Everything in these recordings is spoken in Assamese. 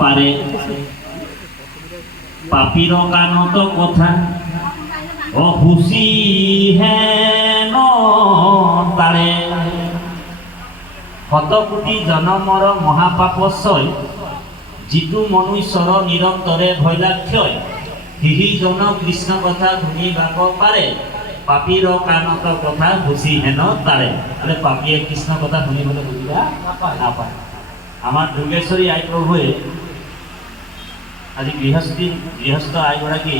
পাৰে পাপিৰ কানত কথা অহুচি হেন তাৰে শতকোটি জনমৰ মহাপাপস্যয় যিটো মনুষ্যৰ নিৰন্তৰে ভৈলাক্ষয় সিজন কৃষ্ণ কথা শুনিবাক পাৰে পাপিৰ কানত কথা হুচি হেন তাৰে। মানে পাপিয়ে কৃষ্ণ কথা শুনিবলৈ সুবিধা নাপায়। আমাৰ দুৰ্গেশ্বৰী আই প্ৰভুৱে আজি গৃহস্থ আইগৰাকী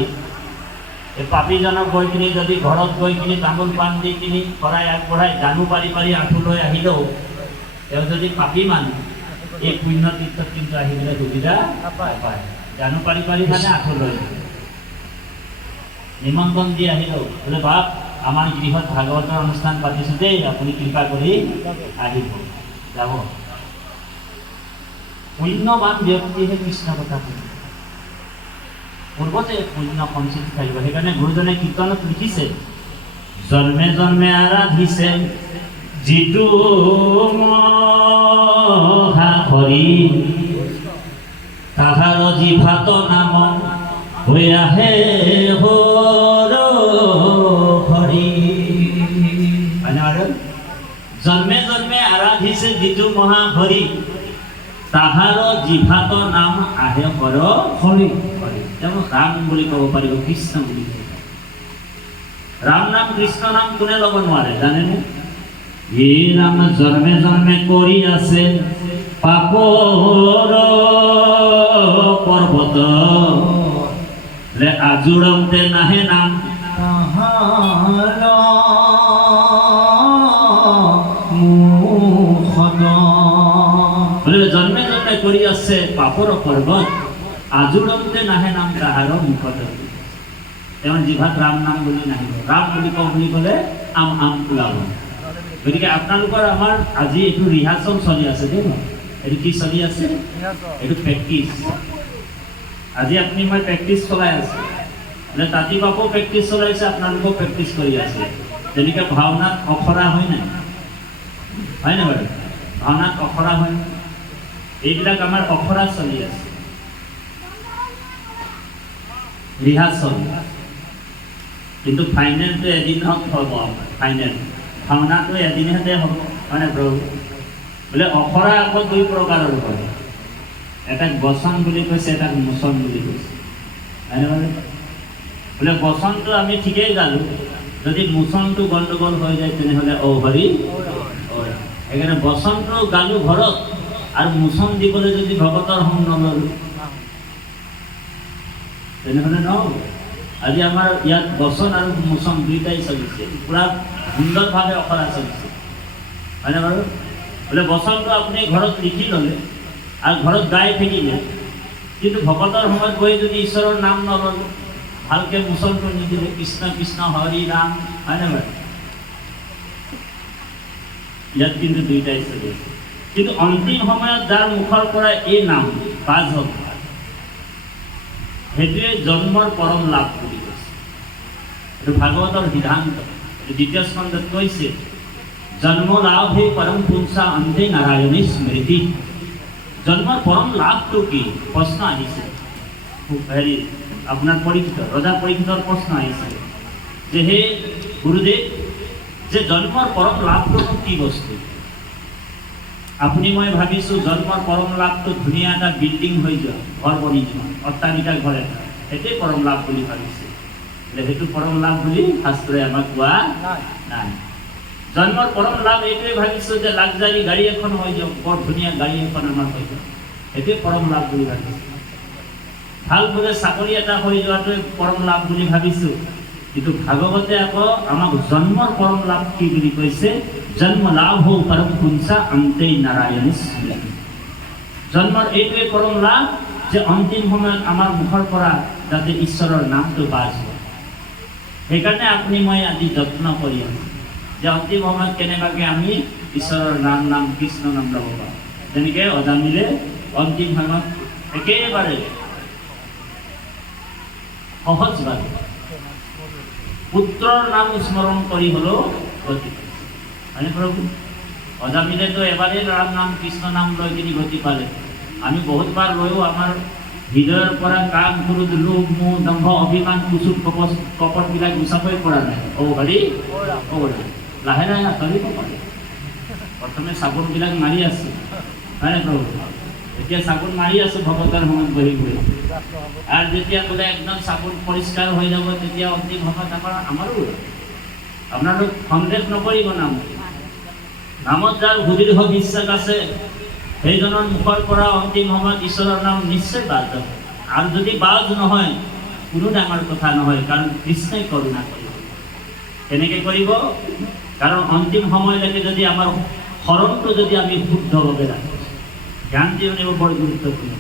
এই পাপীজনক গৈ কিনি যদি ঘৰত গৈ কিনি তামোল পাণ দি কিনি শৰাই আগবঢ়াই জানু পাৰি পাৰি আঁঠুলৈ আহিলেও তেওঁ যদি পাপী মানুহ এই পুণ্য তীৰ্থত কিন্তু আহিবলৈ সুবিধা নাপায়। জানু পাৰি পাৰি মানে আঁঠুলৈ নিমন্ত্ৰণ দি আহিলেও বোলে বাপ আমাৰ গৃহত ভাগৱতৰ অনুষ্ঠান পাতিছোঁ দেই, আপুনি কৃপা কৰি আহিব যাব। পুণ্যবান ব্যক্তিহে কৃষ্ণ কথা শুনে, পূৰ্বতে পুণ্য সঞ্চিত থাকিব। সেইকাৰণে গুৰুজনে কীৰ্তনত লিখিছে জন্মে জন্মে আৰাধিছে যিটো মহাহৰি তাহাৰ জিভাত নাম হৈ আহে হৰ হৰি। জন্মে জন্মে আৰাধিছে যিটো মহাহৰি তাহাৰ জিভাত নাম আহে হৰ হৰি। যেমন ৰাম বুলি ক'ব পাৰিব, কৃষ্ণ বুলি ক'ব পাৰিব। ৰাম নাম কৃষ্ণ নাম কোনে ল'ব নোৱাৰে জানেনে? এই ৰাম জন্মে জন্মে কৰি আছে পাপৰ পৰ্বত আজোৰতে নাহে নাম জন্মে জন্মে কৰি আছে পাপৰ পৰ্বত আজোৰতে নাহে নাম তাহাৰ মুখত। তেওঁৰ জিভাত ৰাম নাম বুলি নাহিব। ৰাম বুলি কওঁ বুলি ক'লে আম আম ওলাব। গতিকে আপোনালোকৰ আমাৰ আজি এইটো ৰিহাৰ্চল চলি আছে দেই। এইটো কি চলি আছে? এইটো প্ৰেক্টিচ। আজি আপুনি মই প্ৰেক্টিচ চলাই আছোঁ। বোলে তাঁতী বাপো প্ৰেক্টিচ চলাইছে, আপোনালোকেও প্ৰেক্টিচ কৰি আছে। যেনেকৈ ভাওনাত অখৰা হয় নাই, হয় নাই বাৰু? ভাওনাত অখৰা হয় নাই? এইবিলাক আমাৰ অখৰা চলি আছে, ৰিহাৰ্চল। কিন্তু ফাইনেলটো এদিনত হ'ব। ফাইনেল ভাওনাটো এদিনতে হ'ব, হয় নাই প্ৰভু? বোলে অখৰা আকৌ দুই প্ৰকাৰৰ হয়, এটাক বচন বুলি কৈছে, এটাক মোচন বুলি কৈছে, হয় নাই বাৰু? বোলে বচনটো আমি ঠিকেই গালোঁ, যদি মোচনটো গণ্ডগোল হৈ যায় তেনেহ'লে অ হৰি। সেইকাৰণে বচনটো গালোঁ ঘৰত আৰু মোচন দিবলৈ যদি ভকতৰ সংগ নল'লোঁ তেনেহ'লে নহ'ব। আজি আমাৰ ইয়াত বচন আৰু মোচন দুইটাই চলিছে, পূৰা সুন্দৰভাৱে অখৰা চলিছে, হয়নে বাৰু? বোলে বচনটো আপুনি ঘৰত লিখি ল'লে আৰু ঘৰত গাই থাকিলে, কিন্তু ভকতৰ সময়ত গৈ যদি ঈশ্বৰৰ নাম নল'লে, ভালকৈ মোচনটো নিদিলে কৃষ্ণ কৃষ্ণ হৰি ৰাম, হয়নে বাৰু? ইয়াত কিন্তু দুইটাই চলিছে। কিন্তু অন্তিম সময়ত যাৰ মুখৰ পৰা এই নাম বাজ হ'ব, সেইটোৱে জন্মৰ পৰম লাভ বুলি কৈছে। এইটো ভাগৱতৰ সিদ্ধান্ত। দ্বিতীয় স্কন্ধত কৈছে জন্ম লাভে পৰম পুংসা অন্তে নাৰায়ণী স্মৃতি। জন্মৰ পৰম লাভটো কি? প্ৰশ্ন আহিছে হেৰি আপোনাৰ পৰীক্ষিত, ৰজা পৰীক্ষিতৰ প্ৰশ্ন আহিছে যে হে গুৰুদেৱ, যে জন্মৰ পৰম লাভটো কি বস্তু? আপুনি মই ভাবিছোঁ জন্মৰ পৰম লাভটো ধুনীয়া এটা বিল্ডিং হৈ যোৱা, ঘৰ বনি যোৱা, অট্টালিকা ঘৰ এটা, সেইটোৱে পৰম লাভ বুলি ভাবিছে। সেইটো পৰম লাভ বুলি শাস্ত্ৰই আমাক কোৱা নাই। জন্মৰ পৰম লাভ এইটোৱে ভাবিছোঁ যে লাক্সাৰী গাড়ী এখন হৈ যাওক, বৰ ধুনীয়া গাড়ী এখন আমাৰ হৈ যাওক, সেইটোৱে পৰম লাভ বুলি ভাবিছোঁ। ভাল বোলে চাকৰি এটা হৈ যোৱাটোৱে পৰম লাভ বুলি ভাবিছোঁ। কিন্তু ভাগৱতে আকৌ আমাক জন্মৰ পৰম লাভ কি বুলি কৈছে? জন্ম লাভ হো পৰম পুংসা অন্তে নাৰায়ণী স্মৃতি। জন্মৰ এইটোৱে পৰম লাভ যে অন্তিম সময়ত আমাৰ মুখৰ পৰা যাতে ঈশ্বৰৰ নামটো বাজ হয়। সেইকাৰণে আপুনি মই আজি যত্ন কৰি আছোঁ যে অন্তিম সময়ত কেনেবাকৈ আমি ঈশ্বৰৰ নাম কৃষ্ণ নাম ল'ব পাৰোঁ। যেনেকৈ অজামিলে অন্তিম সময়ত একেবাৰে সহজভাৱে পুত্ৰৰ নাম স্মৰণ কৰি হ'লেও গতি, হয়নে প্ৰভু? অজামিলেতো এবাৰেই ৰাম নাম কৃষ্ণ নাম লৈ কিনি গতি পালে। আমি বহুতবাৰ লৈও আমাৰ হৃদয়ৰ পৰা কাম ক্ৰোধ লোভ মোহ দম্ভ অভিমান কুচুট কপটবিলাক গুচাবই পৰা নাই। হৰি লাহে লাহে আঁতৰিব পাৰে। প্ৰথমে চাবোনবিলাক মাৰি আছোঁ, হয়নে প্ৰভু? এতিয়া চাবোন মাৰি আছোঁ ভগৱতৰ সময়ত বহি বহি, আৰু যেতিয়া বোলে একদম চাবোন পৰিষ্কাৰ হৈ যাব তেতিয়া অন্তিম সময়ত আমাৰো আপোনালোক সন্দেহ নকৰিব। নামত যাৰ সুদীৰ্ঘ বিশ্বাস আছে সেইজনৰ মুখৰ পৰা অন্তিম সময়ত ঈশ্বৰৰ নাম নিশ্চয় বাজ যাব। আৰু যদি বাজ নহয় কোনো ডাঙৰ কথা নহয়, কাৰণ কৃষ্ণই কৰোণা কৰিব। কেনেকৈ কৰিব? কাৰণ অন্তিম সময়লৈকে যদি আমাৰ শৰণটো যদি আমি শুদ্ধভাৱে ৰাখোঁ, জ্ঞান জীৱনীবোৰ বৰ গুৰুত্বপূৰ্ণ।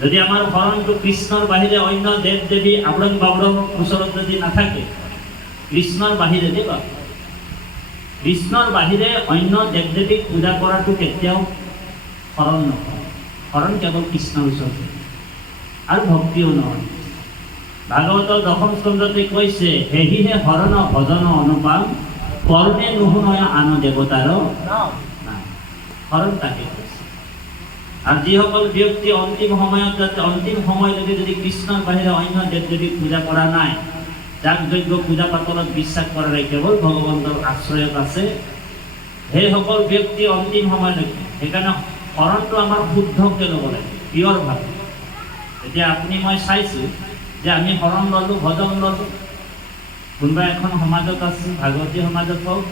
যদি আমাৰ শৰণটো কৃষ্ণৰ বাহিৰে অন্য দেৱ দেৱী আৱৰণ বাৱৰণৰ ওচৰত যদি নাথাকে, কৃষ্ণৰ বাহিৰে দেৱা কৃষ্ণৰ বাহিৰে অন্য দেৱ দেৱীক পূজা কৰাটো কেতিয়াও শৰণ নহয়। শৰণ কেৱল কৃষ্ণৰ ওচৰত আৰু ভক্তিও নহয়। ভাগৱতৰ দশম স্কন্ধতে কৈছে, সেহিহে হৰণ ভজন অনুপাম কৰ্ণে নুশুনয় আন দেৱতাৰ নাম। হৰণ তাকে কৈছে। আৰু যিসকল ব্যক্তি অন্তিম সময়ত অন্তিম সময়লৈকে যদি কৃষ্ণৰ বাহিৰে অন্য দেৱ দেৱীক পূজা কৰা নাই, যাগ যজ্ঞ পূজা পাতলত বিশ্বাস কৰা নাই, কেৱল ভগৱন্তৰ আশ্ৰয়ত আছে, সেইসকল ব্যক্তি অন্তিম সময়লৈকে। সেইকাৰণে শৰণটো আমাৰ শুদ্ধকৈ ল'ব লাগে, পিয়ৰ ভাৱে। এতিয়া আপুনি মই চাইছোঁ যে আমি শৰণ ল'লোঁ, ভজন ল'লোঁ, কোনোবা এখন সমাজত আছে, ভাগৱতী সমাজত হওক,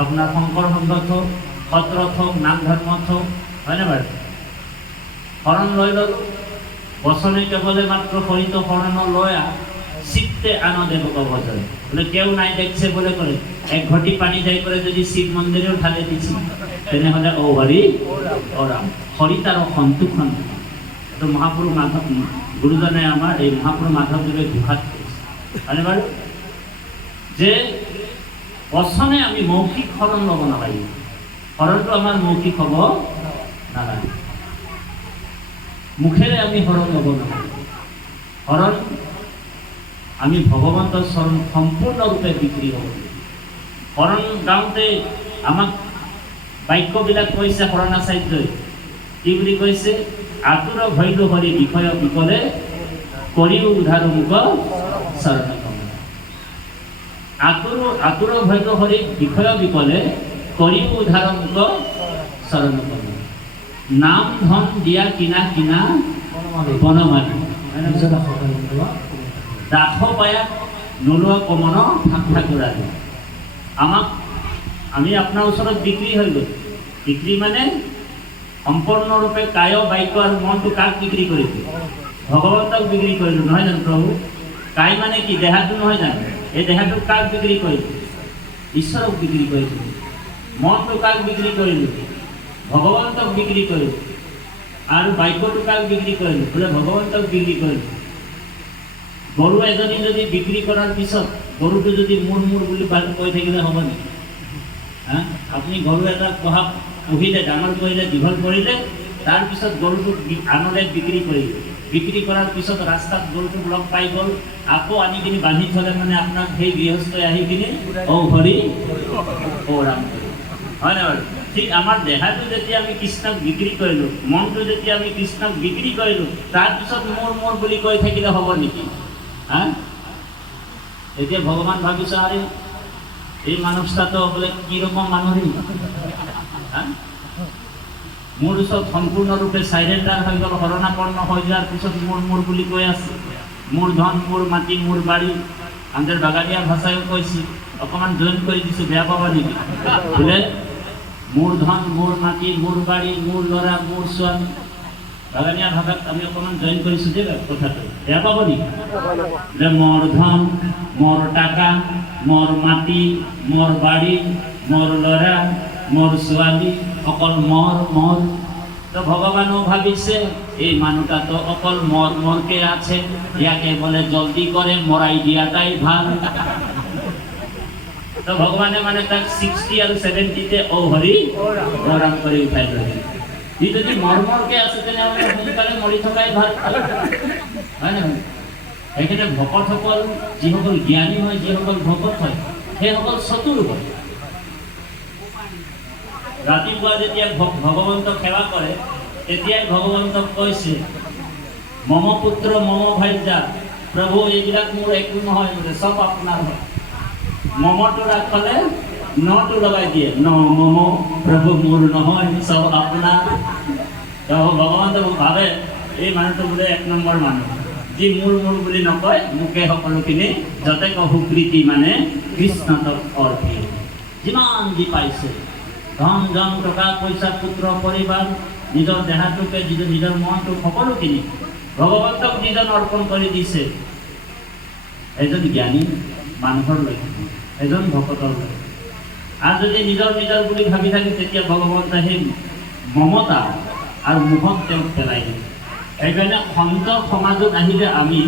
আপোনাৰ শংকৰ সংঘত হওক, সত্ৰত হওক, নাম ধৰ্মত হওক, হয়নে বাৰু? শৰণ লৈ ল'লোঁ, বচনে কেৱলে মাত্ৰ শৰীত শৰণ লৈ চিত্তে আন দেৱক ভজন। বোলে কেউ নাই দেখছে বলে করে এক ঘটি পানি যাই করে যদি শিব মন্দিরেও ঢালে দিছি, তেনেহলে ও হরি ও রাম, হরি তার সন্তোষণ। তো মহাপুরু মাধৱ গুৰুজনে আমাৰ এই মহাপুৰু মাধৱদেৱে ঘোষাত কৰিছে, হয়নে বাৰু? যে বচনে আমি মৌখিক শৰণ ল'ব নালাগিব। শৰণটো আমাৰ মৌখিক হ'ব নালাগে, মুখেৰে আমি শৰণ ল'ব নালাগে। শৰণ আমি ভগৱন্তৰ চৰণ সম্পূৰ্ণৰূপে বিক্ৰী হ'ব। শৰণ গাওঁতে আমাক বাক্যবিলাক কৈছে শৰণাচাৰ্যই, কি বুলি কৈছে? আতুৰ ভৈলো হৰি বিষয় বিকলে কৰিও উদ্ধাৰ মুখ চৰণ কমল। আতুৰ ভৈলো হৰি বিষয় বিকলে কৰিও উদ্ধাৰ মুখ চৰণ কমল। নাম ধন দিয়া কিনা কিনা বনমালী, দাস পায়া নোলোৱা কমন ঠাট্টা কৰা। আমি আপোনাৰ ওচৰত বিক্ৰী হৈ গ'ল। বিক্ৰী মানে সম্পূৰ্ণৰূপে কায় বাক্য আৰু মনটো কাক বিক্ৰী কৰিছোঁ? ভগৱন্তক বিক্ৰী কৰিলোঁ, নহয় জানো প্ৰভু? কায় মানে কি? দেহাটো নহয় জানো? এই দেহাটোক কাক বিক্ৰী কৰিলোঁ? ঈশ্বৰক বিক্ৰী কৰিছোঁ। মনটো কাক বিক্ৰী কৰিলোঁ? ভগৱন্তক বিক্ৰী কৰিলোঁ। আৰু বাক্যটো কাক বিক্ৰী কৰিলোঁ? বোলে ভগৱন্তক বিক্ৰী কৰিলোঁ। গৰু এজনী যদি বিক্ৰী কৰাৰ পিছত গৰুটো যদি মোৰ মোৰ বুলি কৈ থাকিলে হ'ব নেকি? আপুনি গৰু এটা পুহিলে, ডাঙৰ কৰিলে, দীঘল কৰিলে, তাৰপিছত গৰুটোক আনলে বিক্ৰী কৰিলে। বিক্ৰী কৰাৰ পিছত ৰাস্তাত গৰুটোক লগ পাই গ'ল, আকৌ আনি কিনি বান্ধি থ'লে মানে আপোনাক সেই গৃহস্থই আহি কিনি ঔ হৰি ঔ ৰাম, হয় নাই বাৰু? ঠিক আমাৰ দেহাটো যেতিয়া আমি কৃষ্ণক বিক্ৰী কৰিলোঁ, মনটো যেতিয়া আমি কৃষ্ণক বিক্ৰী কৰিলোঁ, তাৰপিছত মোৰ মোৰ বুলি কৈ থাকিলে হ'ব নেকি? এতিয়া ভগৱান ভাবিছে, আৰে এই মানুষটা তো বলে কিৰকম মানুষ, মোৰ ওচৰত সম্পূৰ্ণৰূপে চাইলেণ্ডাৰ হৈ গ'ল, শৰণাপন্ন হৈ যোৱাৰ পিছত মোৰ মোৰ বুলি কৈ আছে। মোৰ ধন, মোৰ মাটি, মোৰ বাৰী, আনদেৰ বাগানীয়া ভাষায়ো কৈছে, অকণমান জইন কৰি দিছোঁ, বেয়া পাবা নেকি? বোলে মোৰ ধন, মোৰ মাটি, মোৰ বাৰী, মোৰ ল'ৰা, মোৰ ছোৱালী, বাগানীয়া ভাষাত আমি অকণমান জইন কৰিছোঁ যে কথাটো, বেয়া পাব নেকি? যে মোৰ ধন, মোৰ টাকা, মোৰ মাটি, মোৰ বাৰী, মোৰ ল'ৰা, মোৰ ছোৱালী, অকল মোৰ মোৰ। তো ভগৱানো ভাবিছে এই মানুহটা তো অকল মোৰ মোৰকে আছে, ইয়াকে বলে জলদি কৰে মৰাই দিয়াটাই ভাল। তো ভগৱানে মানে তাক 60 আৰু 70-তে ও হৰি ও ৰাম কৰি উঠাই দিলে। ই যদি মৰমৰকে আছে তেনেহ'লে সোনকালে মৰি থকাই ভাল, হয় নহয়? সেইকাৰণে ভকতসকল যিসকল জ্ঞানী হয়, যিসকল ভকত হয়, সেইসকল চতুৰ হয়। ৰাতিপুৱা যেতিয়া ভগৱন্তক সেৱা কৰে তেতিয়াই ভগৱন্তক কৈছে মম পুত্ৰ মম ভাৰ্যা প্ৰভু এইবিলাক মোৰ একো নহয় বোলে চব আপোনাৰ হয় মমটো ৰাখলে নটো লগাই দিয়ে ন মম প্ৰভু মোৰ নহয় চব আপোনাৰ ভগৱন্ত ভাবে এই মানুহটো বোলে এক নম্বৰ মানুহ যি মোৰ বুলি নকয় মোকে সকলোখিনি যতে সুকৃতি মানে কৃষ্ণতক অৰ্পে যিমান যি পাইছে ধন জন টকা পইচা পুত্ৰ পৰিবাৰ নিজৰ দেহাটোকে নিজৰ মনটোক সকলোখিনি ভগৱন্তক যিজন অৰ্পণ কৰি দিছে এজন জ্ঞানী মানুহৰ লক্ষ্য এজন ভকতৰ লক্ষ্য আৰু যদি নিজৰ বুলি ভাবি থাকে তেতিয়া ভগৱন্ত সেই মমতা আৰু মোহক তেওঁক পেলাই দিয়ে সেইকাৰণে সন্ত সমাজত আহিলে আমি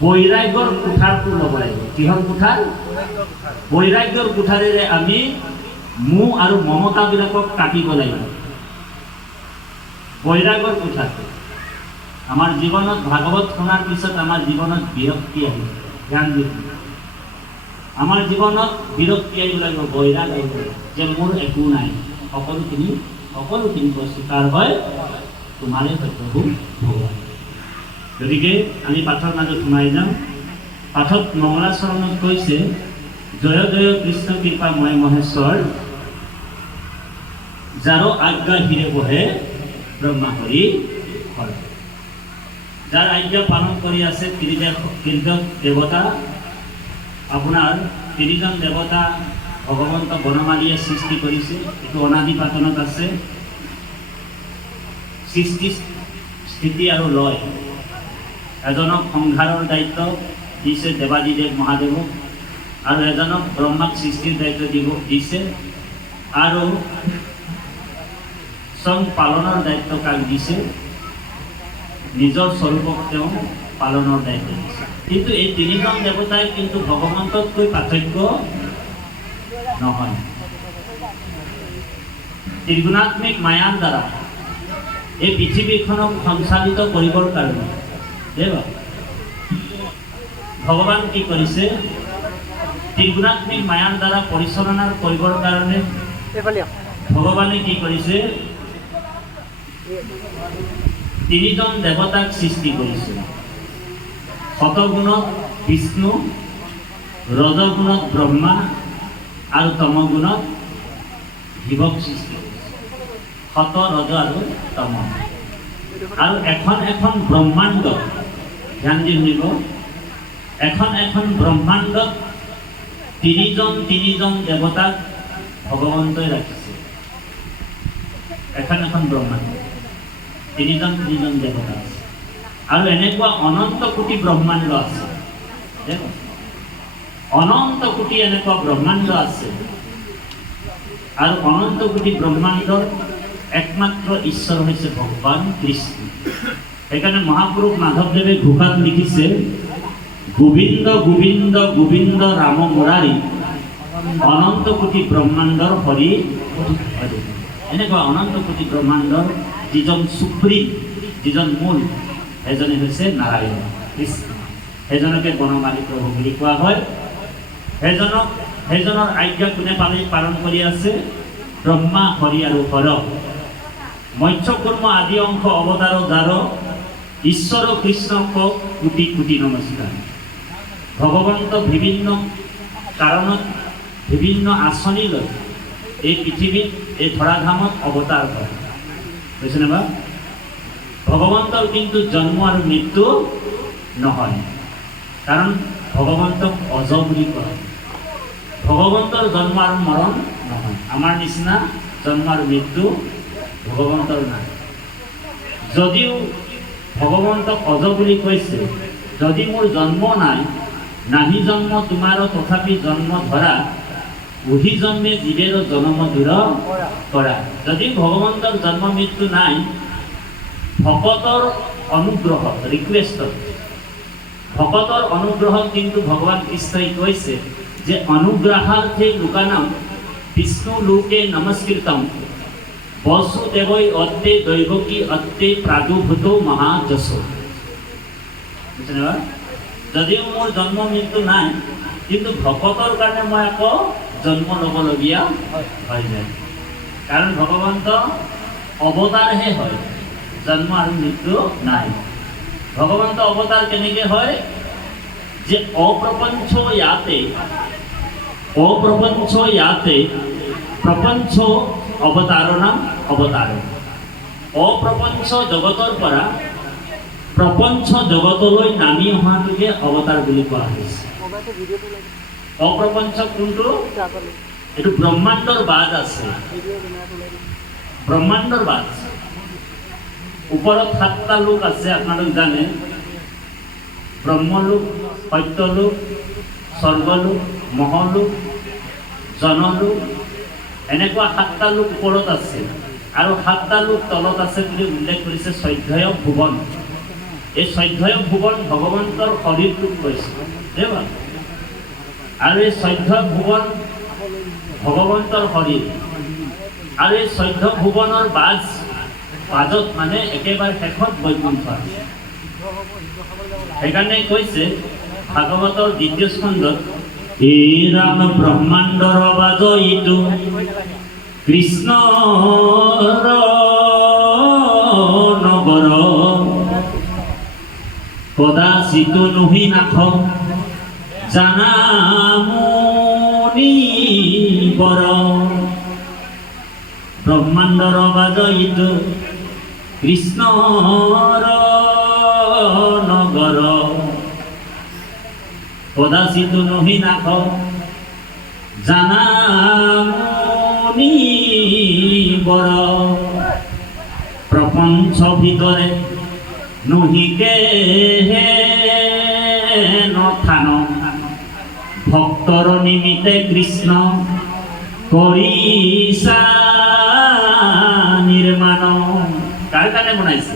বৈৰাগ্যৰ কোঠাৰটো ল'ব লাগিব কিহৰ কোঠাৰ বৈৰাগ্যৰ কোঠাৰেৰে আমি মোহ আৰু মমতাবিলাকক কাটিব লাগিব বৈৰাগ্যৰ কোঠাৰটো আমাৰ জীৱনত ভাগৱত শুনাৰ পিছত আমাৰ জীৱনত বিৰক্তি আহিব ধ্যান দিব আমাৰ জীৱনত বিৰক্তি আহিব লাগিব বৈৰাগ আহিব যে মোৰ একো নাই সকলোখিনি বস্তু কাৰ হয় তোমাৰে হয় প্ৰভু ভগৱান গতিকে আমি পাঠৰ মাজত সোমাই যাম পাঠত মংগলাচৰণত কৈছে জয় জয় কৃষ্ণ কৃপা ময় মহেশ্বৰ যাৰ আজ্ঞা হিৰে বহে ব্ৰহ্মা হৰি হৰ যাৰ আজ্ঞা পালন কৰি আছে তিনিজন দেৱতা আপোনাৰ তিনিজন দেৱতা ভগৱন্ত বনমালীয়ে সৃষ্টি কৰিছে এইটো অনাদি পাতনত আছে সৃষ্টি স্থিতি আৰু লয় এজনক সংহাৰৰ দায়িত্ব দিছে দেৱাদিদেৱ মহাদেৱক আৰু এজনক ব্ৰহ্মাক সৃষ্টিৰ দায়িত্ব দিছে আৰু সং পালনৰ দায়িত্ব কাক দিছে নিজৰ স্বৰূপক তেওঁ পালনৰ দায়িত্ব দিছে কিন্তু এই তিনিজন দেৱতাই কিন্তু ভগৱন্ততকৈ পাৰ্থক্য নহয় ত্ৰিগুণাত্মিক মায়াৰ দ্বাৰা এই পৃথিৱীখনক সঞ্চালিত কৰিবৰ কাৰণে ভগৱান কি কৰিছে ত্ৰিগুণাত্মিক মায়াৰ দ্বাৰা পৰিচালনা কৰিবৰ কাৰণে ভগৱানে কি কৰিছে তিনিজন দেৱতাক সৃষ্টি কৰিছে সতগুণত বিষ্ণু ৰজগুণত ব্ৰহ্মা আৰু তমগুণত শিৱক সৃষ্টি কৰিছে সত ৰজ আৰু তম আৰু এখন ব্ৰহ্মাণ্ড ধ্যান দি শুনিব এখন ব্ৰহ্মাণ্ডত তিনিজন দেৱতাক ভগৱন্তই ৰাখিছে এখন ব্ৰহ্মাণ্ড তিনিজন দেৱতা আছে আৰু এনেকুৱা অনন্ত কোটি ব্ৰহ্মাণ্ড আছে অনন্ত কোটি এনেকুৱা ব্ৰহ্মাণ্ড আছে আৰু অনন্ত কোটি ব্ৰহ্মাণ্ডৰ একমাত্ৰ ঈশ্বৰ হৈছে ভগৱান কৃষ্ণ সেইকাৰণে মহাপুৰুষ মাধৱদেৱে ঘোষাত লিখিছে গোবিন্দ গোবিন্দ গোবিন্দ ৰাম মুৰাৰী অনন্ত কোটি ব্ৰহ্মাণ্ডৰ হৰি এনেকুৱা অনন্ত কোটি ব্ৰহ্মাণ্ডৰ যিজন সুপ্ৰিম যিজন মূল এজনে হৈছে নাৰায়ণ কৃষ্ণ সেইজনকে বনমালী প্ৰভু বুলি কোৱা হয় সেইজনৰ আজ্ঞা কোনে পালন কৰি আছে ব্ৰহ্মা হৰি আৰু হৰ মৎস্যকুৰ্ম আদি অংশ অৱতাৰ যাৰ ঈশ্বৰ কৃষ্ণক কোটি কোটি নমস্কাৰ ভগৱন্ত বিভিন্ন কাৰণত বিভিন্ন আঁচনি লৈ এই পৃথিৱীত এই ধৰাধামত অৱতাৰ হয় বুজিছেনে বা ভগৱন্তৰ কিন্তু জন্ম আৰু মৃত্যু নহয় কাৰণ ভগৱন্তক অজ বুলি কয় ভগৱন্তৰ জন্ম আৰু মৰণ নহয় আমাৰ নিচিনা জন্ম আৰু মৃত্যু ভগৱন্তৰ নাই যদিও ভগৱন্তক অজ বুলি কৈছে যদি মোৰ জন্ম নাই নাহি জন্ম তোমাৰ তথাপি জন্ম ধৰা উহি জন্মে জীৱেৰ জন্ম দূৰ কৰা যদি ভগৱন্তৰ জন্ম মৃত্যু নাই ভকতৰ অনুগ্ৰহ ৰিকুৱেষ্টত ভকতৰ অনুগ্ৰহত কিন্তু ভগৱান কৃষ্ণই কৈছে যে অনুগ্ৰহাৰ্থে লোকানাম বিষ্ণু লোকে নমস্কৃতম বসুদেৱৈ অদ্যে দৈৱকী অদ্যে প্ৰাদুৰ্ভূত মহাযশ যদিও মোৰ জন্ম মৃত্যু নাই কিন্তু ভকতৰ কাৰণে মই আকৌ জন্ম ল'বলগীয়া হৈ যায় কাৰণ ভগৱন্ত অৱতাৰহে হয়, জন্ম আৰু মৃত্যু নাই। ভগৱন্ত অৱতাৰ কেনেকৈ হয় যে অপ্ৰপঞ্চ ইয়াতে প্ৰপঞ্চ অৱতাৰৰ নাম অৱতাৰ। অপ্ৰপঞ্চ জগতৰ পৰা প্ৰপঞ্চ জগতলৈ নামি অহাটোকে অৱতাৰ বুলি কোৱা হৈছে। অপ্ৰপঞ্চ কোনটো? এইটো ব্ৰহ্মাণ্ডৰ বাদ আছে, ব্ৰহ্মাণ্ডৰ বাদ আছে। ওপৰত 7টা লোক আছে, আপোনালোক জানে, ব্ৰহ্মলোক, সত্যলোক, স্বৰ্গলোক, মহলোক, জনলোক, এনেকুৱা 7টা লোক ওপৰত আছে আৰু 7টা লোক তলত আছে বুলি উল্লেখ কৰিছে 14 ভুৱন। এই 14 ভুৱন ভগৱন্তৰ শৰীৰটোক কৈছে, আৰু এই 14 ভুৱন ভগৱন্তৰ শৰীৰ, আৰু এই 14 ভুৱনৰ বাজত মানে একেবাৰে শেষত বৈকুণ্ঠ আছে। সেইকাৰণে কৈছে ভাগৱতৰ 2য় স্কন্ধত, এই ৰাম ব্ৰহ্মাণ্ডৰ বাজ ইটো কৃষ্ণৰ নগৰ, কদাচিত নহি নাখ জানা মুনি বৰ। ব্ৰহ্মাণ্ডৰ বাজ ইটো কৃষ্ণৰ নগৰ, কদাচিত নহি নাখ জানা মুনি বৰ। প্ৰপঞ্চ ভিতৰে নহিকে নথান, ভক্তৰ নিমিত্তে কৃষ্ণ কৰিছা নিৰ্মাণ। কাৰ কাৰণে বনাইছে?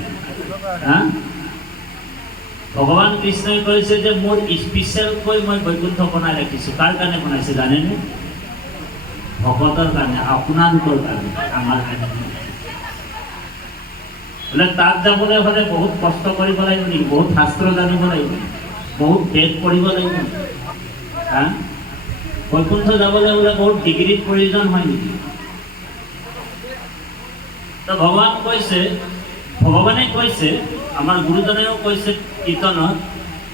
ভগৱান কৃষ্ণই কৈছে যে মোৰ স্পেচিয়েলকৈ মই বৈকুণ্ঠ বনাই ৰাখিছোঁ। কাৰ কাৰণে বনাইছে জানেনে? ভকতৰ কাৰণে, আপোনালোকৰ কাৰণে, আমাৰ কাৰণে। বোলে তাত যাবলৈ হ'লে বহুত কষ্ট কৰিব লাগিব নেকি? বহুত শাস্ত্ৰ জানিব লাগিব, বহুত বেদ পঢ়িব লাগিব। বৈকুণ্ঠ যাবলৈ হ'লে বহুত ডিগ্ৰীৰ প্ৰয়োজন হয় নেকি? তো ভগৱানে কৈছে, আমাৰ গুৰুজনেও কৈছে কীৰ্তনত,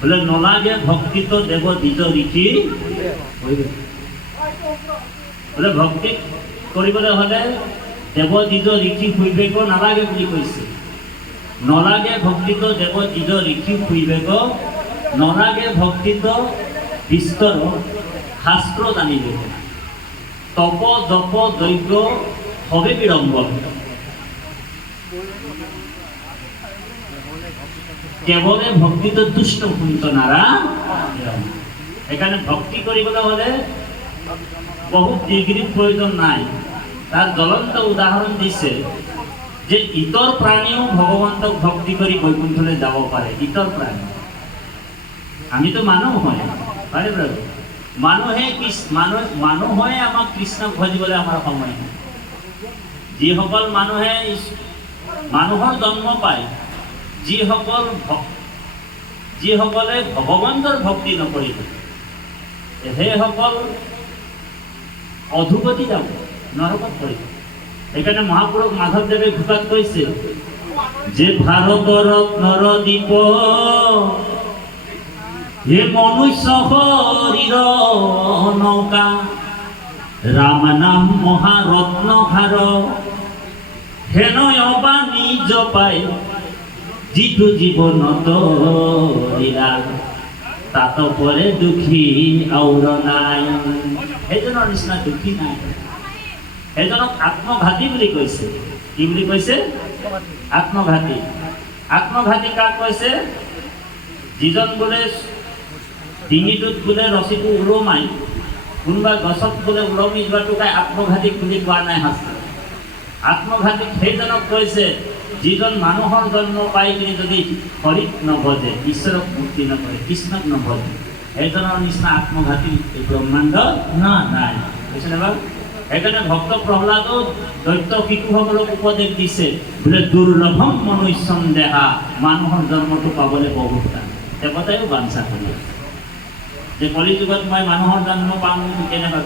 বোলে নলাগে ভক্তিত দেৱ দ্বিজ ঋষি। বোলে ভক্তি কৰিবলৈ হ'লে দেৱ দ্বিজ ঋষি শুইবেক নালাগে বুলি কৈছে। নলাগে ভক্তিত দেৱ দ্বিজ ঋষি শুইবেক, নলাগে ভক্তিত বিস্তৰ শাস্ত্ৰ জানিব, তপ জপ যজ্ঞ হবে বিড়ম্বন। কেৱলে ভক্তিত তুষ্ট কুন্ত নাৰা। সেইকাৰণে ভক্তি কৰিবলৈ হ'লে বহুত ডিগ্ৰীৰ প্ৰয়োজন নাই। তাৰ জ্বলন্ত উদাহৰণ দিছে যে ইতৰ প্ৰাণীও ভগৱন্তক ভক্তি কৰি বৈকুণ্ঠলৈ যাব পাৰে। ইতৰ প্ৰাণী, আমিতো মানুহ হয়, হয়নে বাৰু? মানুহে আমাক কৃষ্ণক ভজিবলৈ আমাৰ সময় নাই। যিসকল মানুহে মানুহৰ জন্ম পায়, যিসকলে ভগৱন্তৰ ভক্তি নকৰিব, সেইসকল অধোগতি যাব, নৰকত পৰিব। সেইকাৰণে মহাপুৰুষ মাধৱদেৱে ঘোষাত কৈছে যে ভাৰতৰ নৰদ্বীপ হে মনুষ্য শৰীৰ নৌকা, ৰাম নাম মহাৰত্ন ভাৰ, হেনয় বাণী জপাই যিটো জীৱনত লীলা, তাত পৰে দুখী আউৰ নাই। সেইজনৰ নিচিনা দুখী নাই। সেইজনক আত্মঘাতী বুলি কৈছে। কি বুলি কৈছে? আত্মঘাতী। আত্মঘাতী কাক কৈছে? যিজন বোলে ডিঙিটোত বোলে ৰছীটো ওলমাই কোনোবা গছত বোলে ওলমি যোৱাটোকে আত্মঘাতী বুলি কোৱা নাই শাস্ত্ৰত। আত্মঘাতী সেইজনক কৈছে যিজন মানুহৰ জন্ম পাই কিনি যদি হৰিক নভজে, ঈশ্বৰক মুক্তি নকৰে, কৃষ্ণক নভজে, সেইজনৰ নিচিনা আত্মঘাতী এই ব্ৰহ্মাণ্ড নাই। বুজিছেনে বাৰু? সেইকাৰণে ভক্ত প্ৰহ্লাদো দৈত্য শিশুসকলক উপদেশ দিছে, বোলে দুৰ্লভম মনুষ্যম দেহা, মানুহৰ জন্মটো পাবলৈ বহুত টান। দেৱতাইও বাঞ্ছা কৰি আছে যে কলি যুগত মই মানুহৰ জন্ম পাম কেনেকৈ।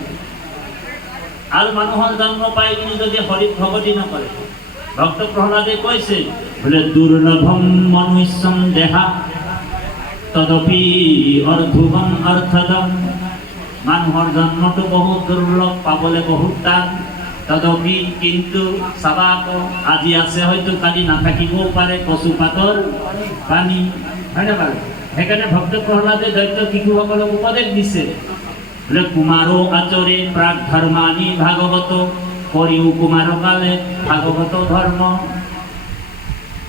আৰু মানুহৰ জন্ম পাই কিনি যদি হৰিত ভগতি নকৰে, ভক্ত প্ৰহ্লাদে কৈছে বোলে দুৰ্লভম মনুষ্যম দেহা তদপি অৰ্ধুবম অৰ্থদম, মানুহৰ জন্মটো বহুত দুৰ্লভ, পাবলৈ বহুত টান, তদপি কিন্তু চাবা আকৌ আজি আছে হয়তো কালি নাথাকিবও পাৰে, কচু পাতৰ পানী, হয়নে বাৰু? সেইকাৰণে ভক্ত প্ৰহ্লাদে দৈত্য শিশুসকলক উপদেশ দিছে বোলে কুমাৰো আচৰে প্ৰাক ধৰ্মানি ভাগৱত কৰিও কুমাৰ কালে ভাগৱত ধৰ্ম।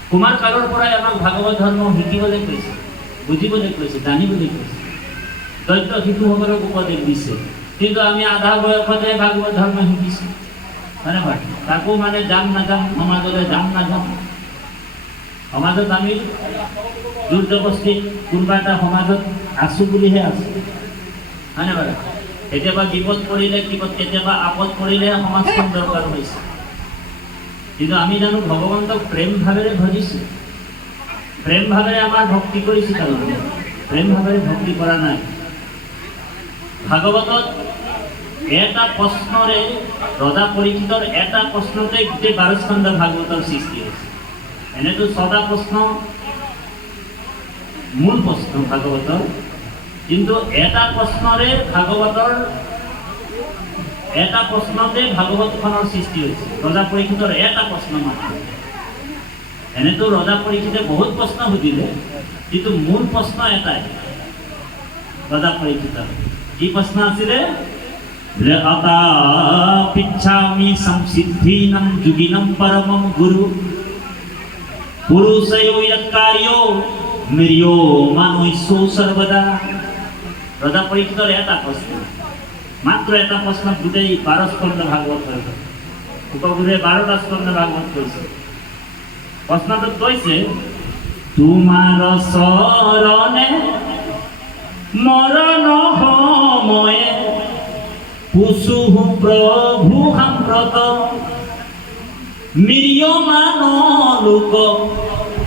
কুমাৰ কালৰ পৰাই আমাক ভাগৱত ধৰ্ম শিকিবলৈ কৈছে, বুজিবলৈ কৈছে, জানিবলৈ কৈছে, দৈত্য শিশুসকলক উপদেশ দিছে। কিন্তু আমি আধা বয়সতে ভাগৱত ধৰ্ম শিকিছোঁ, হয়নে বাৰু? তাকো মানে যাম নাযাম, সমাজলৈ যাম নাযাম, সমাজত আমি জোৰ জবস্তি কোনোবা এটা সমাজত আছোঁ বুলিহে আছোঁ, হয়নে বাৰু? কেতিয়াবা বিপদ পৰিলে, কেতিয়াবা আপদ পৰিলেহে সমাজখন দৰকাৰ হৈছে। কিন্তু আমি জানো ভগৱন্তক প্ৰেম ভাৱেৰে ভজিছোঁ, প্ৰেম ভাৱেৰে আমাৰ ভক্তি কৰিছোঁ, তাৰমানে প্ৰেম ভাৱেৰে ভক্তি কৰা নাই। ভাগৱতত এটা প্ৰশ্নৰে ৰজা পৰীক্ষিতৰ এটা প্ৰশ্নতে গোটেই 12 স্কন্ধ ভাগৱতৰ সৃষ্টি হৈছে। এনেতো 6টা প্ৰশ্ন মূল প্ৰশ্ন ভাগৱতৰ, কিন্তু এটা প্ৰশ্নৰে ভাগৱতৰ এটা প্ৰশ্নতে ভাগৱতখনৰ সৃষ্টি হৈছে। ৰজা পৰীক্ষিতৰ এটা প্ৰশ্ন মাত্ৰ। এনেতো ৰজা পৰীক্ষিতে বহুত প্ৰশ্ন সুধিলে, কিন্তু মূল প্ৰশ্ন এটাই ৰজা পৰীক্ষিতৰ। কি প্ৰশ্ন আছিলে? আতা পিচ্ছামি সংসিদ্ধিনম যোগিনম পৰমম গুৰু পুৰুষয়ো য়ৎকাৰ্যো মিৰ্যো মানৈষো সৰ্বদা। ৰজা পৰীক্ষিতৰ এটা প্ৰশ্ন, মাত্ৰ এটা প্ৰশ্ন, গোটেই 12 স্কন্ধ ভাগৱত হৈ গ'ল। উপগুৰুৱে 12টা স্কন্ধ ভাগৱত কৈছে। প্ৰশ্নটোত কৈছে তোমাৰ চৰণে মৰণ সময়ে পুছুহু প্ৰভু সাম্প্ৰত মিৰ্যমান লোক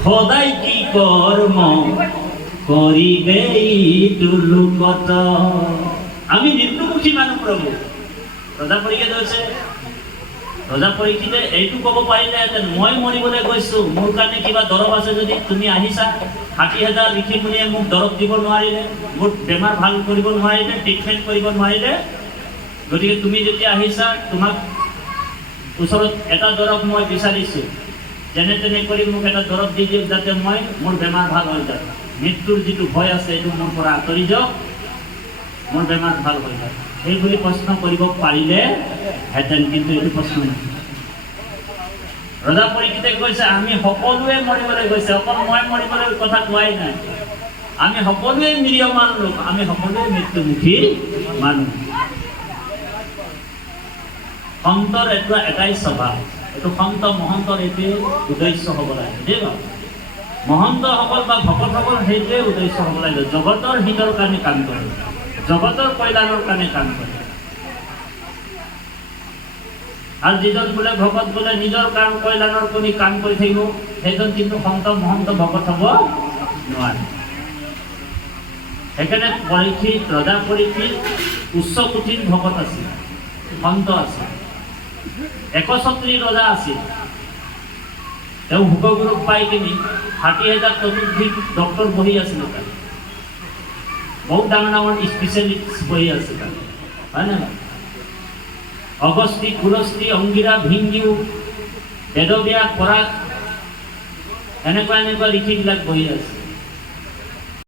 সদায় কি কৰ্ম কৰিবে ইটো লোকত। আমি মৃত্যুমুখী মানুহ প্ৰভু। ৰজা পৰীক্ষিতে কৈছে, ৰজা পৰীক্ষিতে এইটো ক'ব পাৰিলেহেঁতেন মই মৰিবলৈ গৈছোঁ, মোৰ কাৰণে কিবা দৰৱ আছে যদি তুমি আহিছা, 60,000 ঋষি মুনিয়ে মোক দৰৱ দিব নোৱাৰিলে, মোৰ বেমাৰ ভাল কৰিব নোৱাৰিলে, ট্ৰিটমেণ্ট কৰিব নোৱাৰিলে, গতিকে তুমি যেতিয়া আহিছা তোমাক ওচৰত এটা দৰৱ মই বিচাৰিছোঁ, যেনে তেনে কৰি মোক এটা দৰৱ দি দিয়ক যাতে মই মোৰ বেমাৰ ভাল হৈ যায়, মৃত্যুৰ যিটো ভয় আছে এইটো মোৰ পৰা আঁতৰি যাওক, মোৰ বেমাৰ ভাল হৈ যায়, এই বুলি প্ৰশ্ন কৰিব পাৰিলেহেঁতেন, কিন্তু এইটো প্ৰশ্ন নহয়। ৰজা পৰীক্ষিতে কৈছে আমি সকলোৱে মৰিবলৈ গৈছে, অকল মই মৰিবলৈ কথা কোৱাই নাই, আমি সকলোৱে মিৰ্যমান লোক, আমি সকলোৱে মৃত্যুমুখী মানুহ। সন্তৰ এটাই স্বভাৱ, এইটো সন্ত মহন্তৰ এইটোৱে উদ্দেশ্য হ'ব লাগে, দেই বাৰু। মহন্তসকল বা ভকতসকল সেইটোৱে উদ্দেশ্য হ'ব লাগে, জগতৰ হিতৰ কাৰণে কাম কৰে, জগতৰ কল্যাণৰ কাৰণে কাম কৰে। আৰু যিজন বোলে ভকত বোলে নিজৰ কল্যাণৰ কৰি কাম কৰি থাকিব, সেইজন কিন্তু সন্ত মহন্ত ভকত হ'ব নোৱাৰে। সেইকাৰণে পৰীক্ষিত, ৰজা পৰীক্ষিত উচ্চ কোটিৰ ভকত আছিল, সন্ত আছিল, 61 ৰজা আছিল। তেওঁ ভোগগুৰুক পাই কিনি 60,000 চতুৰ্থিক ডক্টৰ বহি আছিল তাত, বহুত ডাঙৰ ডাঙৰ স্পেচিয়েলিষ্ট বহি আছে তাত, হয় নে? অগস্তি, কুলস্তি, অংগীৰা, ভিংগিও, বেদব্যাস, পৰাগ, এনেকুৱা ঋষিবিলাক বহি আছে।